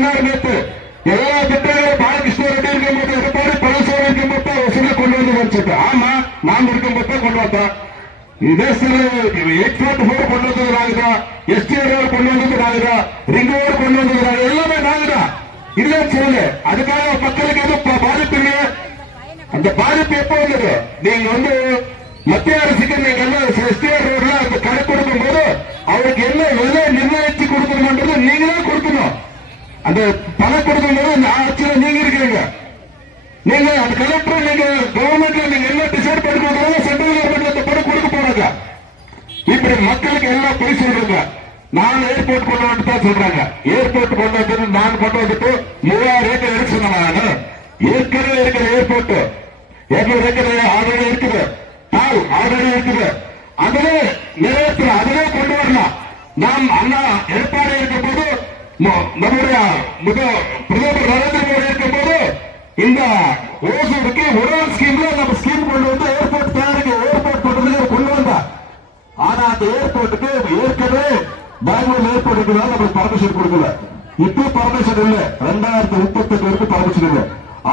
சொன்னார் நேற்று எல்லா திட்டங்களும் பாலகிருஷ்ண ரெட்டி இருக்கும்போது எடப்பாடி பழனிசாமி இருக்கும்போது வசூல கொண்டு வந்து வச்சுட்டு ஆமா நாம் இருக்கும்போது கொண்டு வந்தோம் இதே சில 844 கொண்டு வந்தது நாங்கதான் எஸ்டிஆர் கொண்டு வந்தது நாங்கதான் ரிங் ரோடு கொண்டு வந்தது நாங்க எல்லாமே நாங்கதான் இல்லன்னு சொல்லு அதுக்காக மக்களுக்கு எதுவும் பாதிப்பு இல்லையா அந்த பாதிப்பு எப்ப வந்தது நீங்க வந்து மத்திய அரசுக்கு நீங்க எல்லாம் எஸ்டிஆர் ரோட்ல அந்த கடை கொடுக்கும் போது அவருக்கு என்ன விலை நிர்ணயிச்சு கொடுக்கணும்ன்றது நீங்களே கொடுக்கணும் அந்த பணம் கொடுக்கும் போது அந்த ஆட்சியில நீங்க இருக்கிறீங்க நீங்க அந்த கலெக்டர் நீங்க கவர்மெண்ட்ல நீங்க என்ன டிசைட் பண்ணிருக்கோம் சென்ட்ரல் கவர்மெண்ட்ல அந்த பணம் கொடுக்க போறாங்க இப்படி மக்களுக்கு எல்லாம் போய் சொல்றாங்க நான் ஏர்போர்ட் கொண்டு வந்து தான் சொல்றாங்க ஏர்போர்ட் கொண்டு வந்து நான் கொண்டு வந்துட்டு 3000 ஏக்கர் எடுக்க சொன்னேன் ஏற்கனவே இருக்கிற ஏர்போர்ட் 200 ஏக்கர் ஆல்ரெடி இருக்குது ஆல்ரெடி இருக்குது அதிலே நிறைவேற்ற அதிலே கொண்டு வரலாம் நாம் அண்ணா எடப்பாடி இருக்கும் போது நம்முடைய பிரதமர் நரேந்திர மோடி இருக்கும் போது இந்த ஓசூருக்கு உடான் ஸ்கீம்ல நம்ம ஸ்கீம் கொண்டு வந்து ஏர்போர்ட் தயாரிக்க ஏர்போர்ட் பண்றதுக்கு கொண்டு வந்தா ஆனா அந்த ஏர்போர்ட்டுக்கு ஏற்கனவே பெங்களூர் ஏர்போர்ட்டுக்கு நம்மளுக்கு பர்மிஷன் கொடுக்கல இப்போ பர்மிஷன் இல்ல 2038 வரைக்கும் பர்மிஷன் இல்ல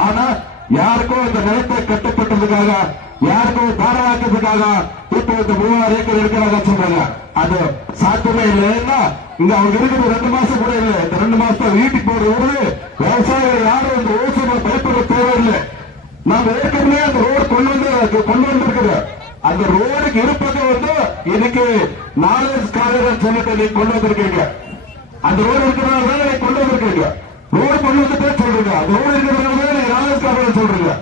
ஆனா யாருக்கும் இந்த நிலத்தை கட்டப்பட்டதுக்காக யாருக்கும் தாராளத்துக்காக இப்போ இந்த 3000 ஏக்கர் எடுக்கிறாங்க சொல்றாங்க அது சாத்தியமே இல்லை ஏன்னா இங்க அவங்க இருக்கிறது 2 மாசம் கூட இல்லை இந்த 2 மாசம் வீட்டுக்கு போறது விவசாயிகள் யாரும் இந்த ஓசூர்ல பயப்பட தேவையில்லை நாம ஏற்கனவே அந்த ரோடு கொண்டு வந்திருக்குது அந்த ரோடுக்கு இருப்பது வந்து இன்னைக்கு நாலேஜ் காலேஜ் சொல்லிட்டு நீங்க கொண்டு வந்திருக்கீங்க அந்த ரோடு இருக்கிறதால நீங்க கொண்டு வந்திருக்கீங்க ரோடு கொண்டு வந்துட்டே சொல்றீங்க அந்த ரோடு இருக்கிறதால நீங்க நாலேஜ் காலேஜ் சொல்றீங்க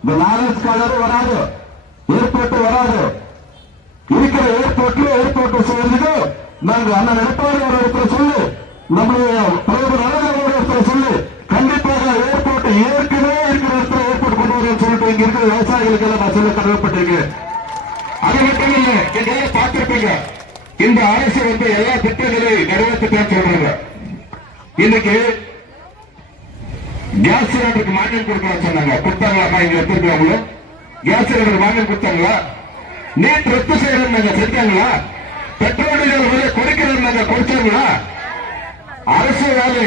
இந்த நாலேஜ் காலேஜ் வராது ஏர்போர்ட் வராது இருக்கிற ஏர்போர்ட் சேர்ந்து நாங்க அண்ணன் எடப்பாடி இடத்துல சொல்லி நம்மளுடைய பிரதமர் நரேந்திர இடத்துல சொல்லி கண்டிப்பாக ஏர்போர்ட் ஏற்கனவே இருக்கிற இடத்துல ஏர்போர்ட் கொண்டு வரேன்னு சொல்லிட்டு இங்க இருக்கிற விவசாயிகளுக்கு எல்லாம் நான் சொல்ல கடமைப்பட்டிருக்கேன் அது மட்டும் இல்ல நீங்க எல்லாம் பார்த்திருப்பீங்க இந்த அரசு வந்து எல்லா திட்டங்களையும் நிறைவேற்றத்தான் சொல்றாங்க இன்னைக்கு கேஸ் சிலிண்டருக்கு மானியம் கொடுக்கணும் சொன்னாங்க கொடுத்தாங்களா இங்க எடுத்துருக்காங்களோ கேஸ் சிலிண்டர் மானியம் கொடுத்தாங்களா நீட் ரத்து செய்யறாங்க செஞ்சாங்களா பெட்ரோல் டீசல் விலை குறைக்கிறாங்க குறைச்சாங்களா அரசு வேலை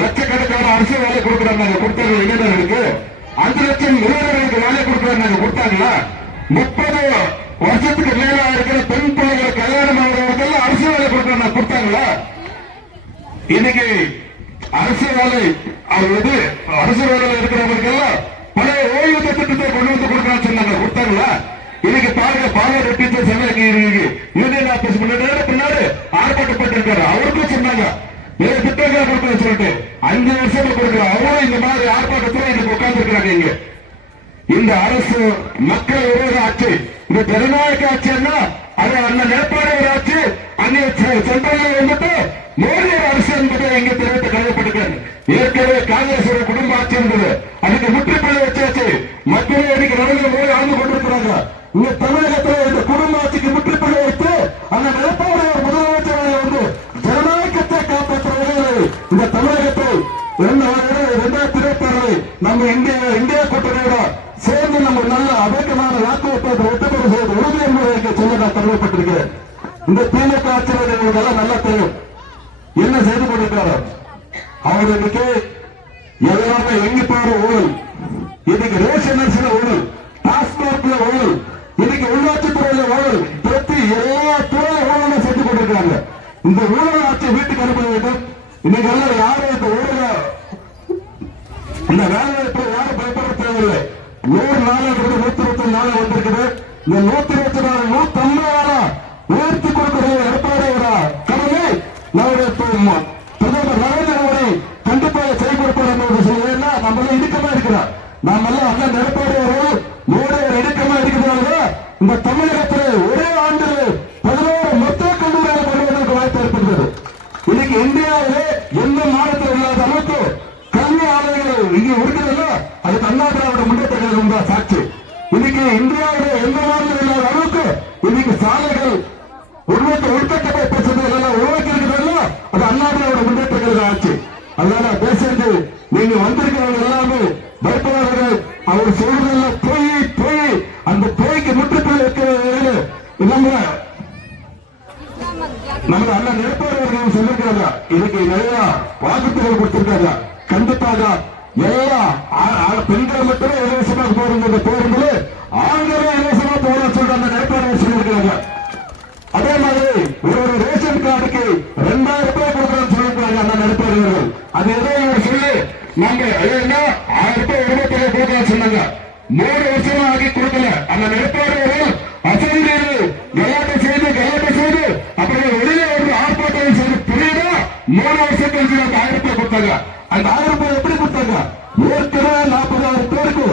லட்சக்கணக்கான அரசு வேலை கொடுக்கிறாங்க கொடுத்தாங்க இளைஞர்களுக்கு 5 லட்சம் இளைஞர்களுக்கு வேலை கொடுக்கிறாங்க கொடுத்தாங்களா 30 வருஷத்துக்கு மேல இருக்கிற பெண் பிள்ளைகளை கல்யாணம் ஆகிறவர்கள் அரசு வேலை கொடுக்கிறாங்க கொடுத்தாங்களா இன்னைக்கு அரசு வேலை அதாவது அரசு வேலையில் இருக்கிறவங்களுக்கு எல்லாம் பழைய ஓய்வு திட்டத்தை கொண்டு வந்து கொடுக்கறான்னு சொன்னாங்க கொடுத்தாங்களா இன்னைக்கு பாருங்க பாவ டீச்சர்ஸ் எல்லாம் யூனியன் ஆபீஸ் பின்னாடி ஆர்ப்பாட்டப்பட்டிருக்காரு அவருக்கும் சொன்னாங்க வேற திட்டங்களை கொடுக்கணும் சொல்லிட்டு 5 வருஷம் கொடுக்கிறோம் அவரும் இந்த மாதிரி ஆர்ப்பாட்டத்தில் இன்னைக்கு உட்கார்ந்து இருக்கிறாங்க இங்க இந்த அரசு மக்கள் விரோத ஆட்சி இந்த ஜனநாயக ஆட்சின்னா அது அண்ணன் எடப்பாடி ஒரு ஆட்சி அங்கே சென்ட்ரல் வந்துட்டு மோடி அரசு என்பதை இங்கே தெரிவித்து கருதப்பட்டிருக்கிறது ஏற்கனவே காங்கிரஸ் குடும்ப ஆட்சி இருந்தது அதுக்கு முற்றுப்புள்ளி வச்சாச்சு மத்தியிலே இன்னைக்கு நரேந்திர மோடி ஆண்டு கொண்டிருக்கிறாங்க இங்க தமிழகத்தில் இந்த குடும்ப ஆட்சிக்கு முற்றுப்புள்ளி வைத்து அந்த எடப்பாடி முதலமைச்சரை வந்து ஜனநாயகத்தை காப்பாற்றுவது இந்த தமிழகத்தை 2026 நம்ம இந்தியா கூட்டணியோட சேர்ந்து நம்ம நல்ல அவேகமான வாக்குவத்தை ஒட்டுமொத்த செய்து உறுதி என்பதை சொல்ல நான் கடமைப்பட்டிருக்கிறேன் இந்த திமுக ஆட்சியில் எங்களுக்கு நல்லா தெரியும் என்ன செய்து கொண்டிருக்கிறார் அவர் இன்னைக்கு எல்லாமே எங்க பாரு ஊழல் இன்னைக்கு ரேஷன் அரிசியில ஊழல் டாஸ்மாக்ல ஊழல் இன்னைக்கு உள்ளாட்சித்துறையில ஊழல் பிரதி எல்லா துறையில ஊழலை செஞ்சு கொண்டிருக்கிறாங்க இந்த ஊழல் ஆட்சி வீட்டுக்கு அனுப்ப வேண்டும் இன்னைக்கு எல்லாம் யாரும் இந்த ஊழல இந்த வேலைவாய்ப்பு யாரும் பயப்பட தேவையில்லை 100 நாள் 124 நாள் வந்திருக்குது இந்த 124 150 உயர்த்தி கொடுக்கிறது எடப்பாடியோட கடமை நம்முடைய பிரதமர் நரேந்திர மோடி கண்டிப்பாக செயல்படுத்தார் என்பது சொல்லுவேன்னா நம்ம எல்லாம் இடுக்கமா இருக்கிறோம் நாம எல்லாம் அண்ணன் எடப்பாடியோட மோடி இடுக்கமா இருக்கிறாங்க இந்த தமிழகத்தில் ஒரே ஆண்டில் 11 மொத்த கல்லூரிகளை கொண்டு வாய்ப்பு ஏற்படுகிறது இன்னைக்கு இந்தியாவிலே எந்த மாநிலத்தில் இல்லாத அளவுக்கு கல்வி ஆலயங்கள் இங்கே இருக்கிறது அதுக்கு அண்ணா திராவிட முன்னேற்ற கழகம் தான் சாட்சி இன்னைக்கு இந்தியாவிலே எந்த மாநிலம் இல்லாத அளவுக்கு இன்னைக்கு சாலைகள் உள்கட்டமை பிரச்சனைகள் எல்லாம் உருவாக்கி இருக்கிறது அது அண்ணா திராவிட முன்னேற்ற கழகம் ஆட்சி அதனால பேசுறது நீங்க வந்திருக்கிறவங்க எல்லாமே பயப்படாதவர்கள் அவர் சொல்றதெல்லாம் போய் அந்த போய்க்கு முற்றுப்புள்ளி வைக்கிறது நம்ம அண்ணன் எடப்பாடி அவர்கள் சொல்லிருக்காங்க, இதுக்கு நிறைய வாக்குறுதிகள் கொடுத்திருக்காங்க. கண்டிப்பாக எல்லா பெண்களை மட்டுமே இலவசமாக போறது பேருந்துல ஆண்களே இலவசமா போட சொல்றாங்க நேற்று சொல்லியிருக்காங்க. அதே மாதிரி ஒரு ரேஷன் கார்டுக்கு 2000 ரூபாய் கொடுக்கணும்னு சொல்லிருக்காங்க அந்த நடுப்பாளர்கள். அது ஏதோ சொல்லி நாங்க 1000 ரூபாய் 20 கொடுக்கணும்னு சொன்னாங்க. 3 வருஷமா ஆகி கொடுக்கல. அந்த நடுப்பாளர்கள் அசம்பிளியில் கலாட்டை செய்து அப்புறம் வெளியே வந்து ஆர்ப்பாட்டம் செய்து புரியுதா 3 வருஷம் கழிச்சு 1000 ரூபாய் கொடுத்தாங்க. அந்த 1000 ரூபாய் எப்படி கொடுத்தாங்க? ஏற்கனவே 40,000 பேருக்கு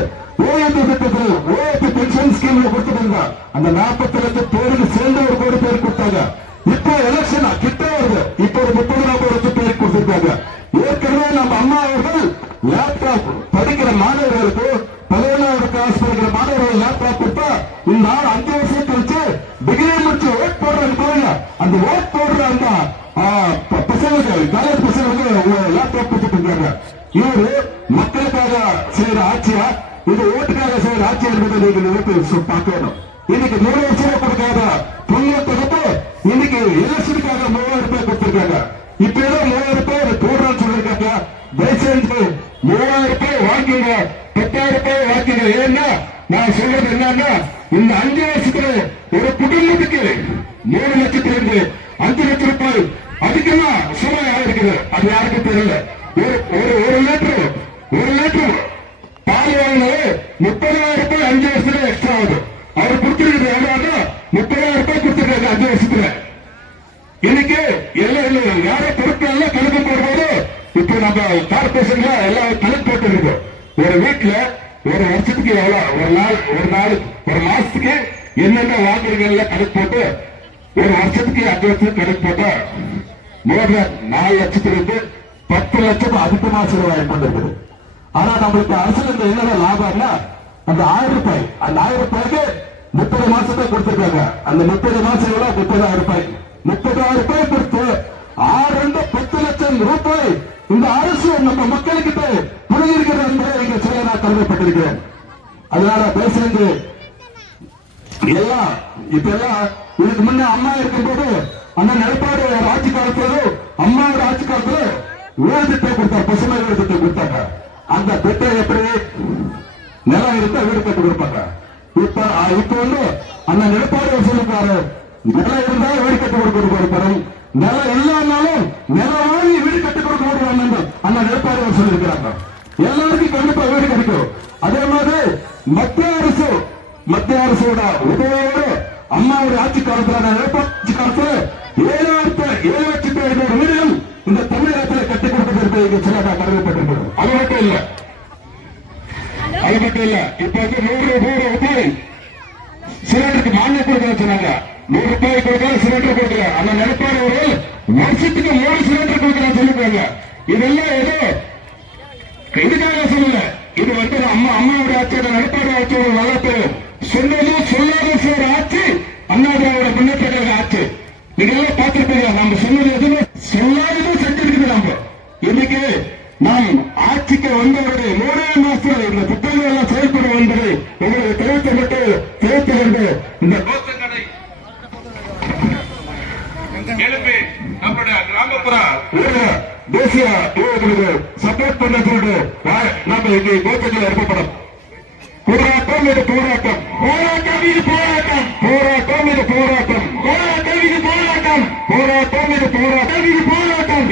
ஓஎம்பி திட்டத்தில் ஓஎம்பி பென்ஷன் ஸ்கீம்ல கொடுத்துட்டாங்க. அந்த 40 லட்சம் பேருக்கு சேர்ந்து 1 கோடி பேர் கொடுத்தாங்க. இப்போ எலெக்ஷன் கிட்ட வருது, இப்போ ஒரு 30-40 லட்சம் பேருக்கு கொடுத்திருக்காங்க. ஏற்கனவே நம்ம அம்மா அவர்கள் லேப்டாப் படிக்கிற மாணவர்களுக்கு 11வது கிளாஸ் படிக்கிற மாணவர்கள் லேப்டாப் கொடுத்தா இந்த 5 வருஷம் கழிச்சு டிகிரி முடிச்சு ஓட் போடுறாங்க பாருங்க. அந்த ஓட் போடுற அந்த பசங்களுக்கு காலேஜ் பசங்களுக்கு லேப்டாப் கொடுத்துட்டு இருக்காங்க. இவரு மக்களுக்காக செய்யற ஆட்சியா இது ஓட்டுக்காக செய்யற ஆட்சி என்பதை நீங்க பார்க்கணும். இன்னைக்கு 3 வருஷம் கொடுக்காத பொங்கல் தொகுப்பு இன்னைக்கு எலெக்ஷனுக்காக 3000 ரூபாய் கொடுத்திருக்காங்க. இப்ப ஏதோ 3000 ரூபாய் போடுறான்னு சொல்லிருக்காங்க. தயவுசெய்து 3000 ரூபாய் வாங்கிங்க, 10,000 ரூபாய் வாங்கிங்க. ஏன்னா நான் சொல்றது என்னன்னா இந்த 5 வருஷத்துல ஒரு குடும்பத்துக்கு 3 லட்சத்திலிருந்து 5 லட்சம் ரூபாய் அதிகமா சுமையாக இருக்குது. அது யாருக்கும் தெரியல. ஒரு லிட்டர் பால் வாங்கினாலே 30,000 ரூபாய் 5 வருஷத்துல எக்ஸ்ட்ரா ஆகுது. அவர் கொடுத்திருக்கிறது எவ்வளவு? 30,000 ரூபாய் கொடுத்திருக்காங்க 5 வருஷத்துல. இன்னைக்கு எல்லாம் யாரோ பொருட்கள் கணக்கு போடும்போது இப்ப நம்ம கார்பரேஷன்ல எல்லாம் கணக்கு போட்டு இருக்கோம். ஒரு வீட்டுல ஒரு வருஷத்துக்கு எவ்வளவு, ஒரு மாசத்துக்கு என்னென்ன வாங்குறீங்க கணக்கு போட்டு ஒரு வருஷத்துக்கு 5 வருஷத்துக்கு கணக்கு போட்டா மோர் 4 லட்சத்திலிருந்து 10 லட்சம் அதிகமா செலவாயிட்டு இருக்குது. ஆனா நம்மளுக்கு அரசுல என்ன லாபம்னா அந்த 1000 ரூபாய், அந்த 1000 ரூபாய்க்கு 30 மாசத்தை கொடுத்திருக்காங்க. அந்த 30 மாசம் எவ்வளவு? 30,000 ரூபாய். 30,000 ரூபாய் கொடுத்து 10 லட்சம் ரூபாய் இந்த அரசு நம்ம மக்களுக்கிட்ட புரிஞ்சிருக்கிறது என்பதை இங்க சொல்ல நான் கடமைப்பட்டிருக்கிறேன். அதனால பேசுறது எல்லாம் இப்ப எல்லாம் இதுக்கு முன்ன அம்மா இருக்கும்போது அந்த நிலப்பாடு ஆட்சி காலத்துல அம்மாவோட ஆட்சி காலத்துல வீடு திட்டம் கொடுத்தாங்க, பசுமை வீடு திட்டம் கொடுத்தாங்க. அந்த திட்டம் எப்படி நிலம் இருந்தா வீடு கட்டி கொடுப்பாங்க. இப்ப வந்து அந்த நிலப்பாடு சொல்லிருக்காரு, நிலம் இருந்தா வீடு கட்டி கொடுக்கணும், நிலம் இல்லைன்னாலும் நிலம் வாங்கி வீடு கட்டி கொடுக்க முடியும் அந்த நிலப்பாடு சொல்லியிருக்கிறாங்க. எல்லாருக்கும் கண்டிப்பா வீடு கிடைக்கும். அதே மாதிரி மத்திய அரசோட உதவியோடு அம்மாவுடைய ஆட்சி காலத்துல ஆட்சி காலத்துல 7,750,000 வீடுகள் இந்த தமிழகத்தில் கட்டி கொடுப்பதற்கு சில கடமைப்பட்டிருக்கிறோம். அது மட்டும் இல்ல இப்ப வந்து 100 ரூபாய் சிலிண்டருக்கு மானியம் கொடுக்க சொன்னாங்க. 100 ரூபாய் கொடுக்கலாம், சிலிண்டர் கொடுக்கலாம். அந்த நிலப்பாடு ஒரு வருஷத்துக்கு 3 சிலிண்டர் கொடுக்கலாம் சொல்லிருக்காங்க. இதெல்லாம் ஏதோ இதுக்காக சொல்லல, இது வந்து அம்மாவுடைய ஆட்சியோட நிலப்பாடு ஆட்சியோட வளர்ப்பு சொன்னதும் சொல்லாத செய்யற ஆட்சி அண்ணாதிராவிட முன்னேற்ற கழக ஆட்சி. நீங்க எல்லாம் பார்த்திருப்பீங்க. நம்ம சொன்னது எதுவுமே சொல்லாததும் செஞ்சிருக்குது. நம்ம இன்னைக்கு நாம் ஆட்சிக்கு வந்தவர்கள் 3 மாசத்துல இந்த திட்டங்கள் எல்லாம் செயல்படும் என்பதை உங்களுக்கு தெரிவித்து கொண்டு இந்த கோத்தங்கடை எழுப்பி நம்முடைய கிராமப்புற தேசிய யுவர்களுக்கு சப்போர்ட் பண்ண சொல்லிட்டு நம்ம இங்கே கோத்தங்கள் இருக்கப்படும். போராட்டம் இது போராட்டம், போராட்டம் இது போராட்டம், போராட்டம் இது போராட்டம், போராட்டம் இது போராட்டம், போராட்டம் இது போராட்டம், இது போராட்டம்.